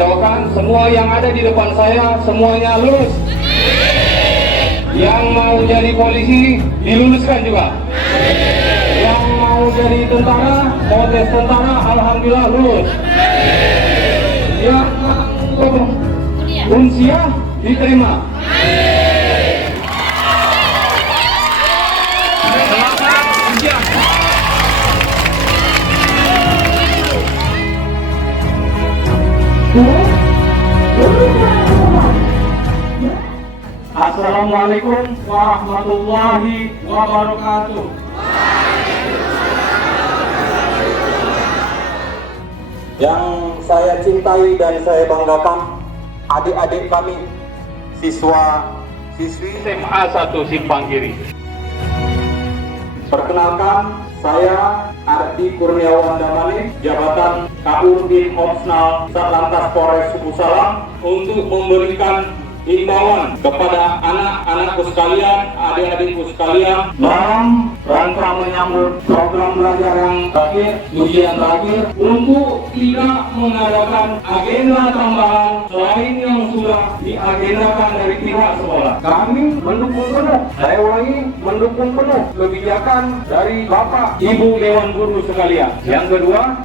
doakan semua yang ada di depan saya semuanya lulus. Yang mau jadi polisi diluluskan juga. Yang mau jadi tentara, mau tes tentara, alhamdulillah lulus. Yang mau unsia diterima. Assalamualaikum warahmatullahi wabarakatuh. Yang saya cintai dan saya banggakan, adik-adik kami, siswa-siswi SMA 1 Simpang Kiri. Perkenalkan, saya Ardi Kurniawan Damani, jabatan Kabur Bin Opsnal Satlantas Polres Suku Salam, untuk memberikan himbauan kepada anak-anakku sekalian, adik-adikku sekalian dalam rangka menyambut program belajar yang terakhir, ujian terakhir, untuk tidak mengadakan agenda tambahan selain yang sudah diagendakan dari pihak sekolah. Kami mendukung penuh, saya ulangi, mendukung penuh kebijakan dari Bapak Ibu Dewan Guru sekalian. Yang kedua,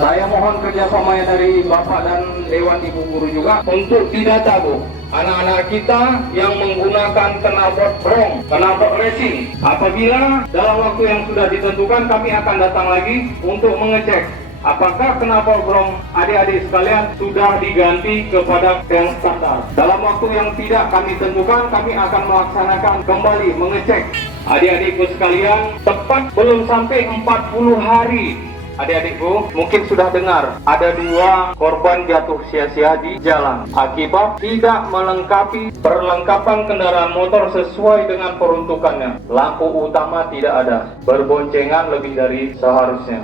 saya mohon kerjasamanya dari Bapak dan Dewan Ibu Guru juga untuk didata, Bu, anak-anak kita yang menggunakan knalpot brong, knalpot racing. Apabila dalam waktu yang sudah ditentukan, kami akan datang lagi untuk mengecek apakah knalpot brong adik-adik sekalian sudah diganti kepada yang standar. Dalam waktu yang tidak kami tentukan, kami akan melaksanakan kembali mengecek adik-adikku sekalian. Tepat belum sampai 40 hari. Adik-adikku mungkin sudah dengar ada 2 korban jatuh sia-sia di jalan akibat tidak melengkapi perlengkapan kendaraan motor sesuai dengan peruntukannya. Lampu utama tidak ada, berboncengan lebih dari seharusnya.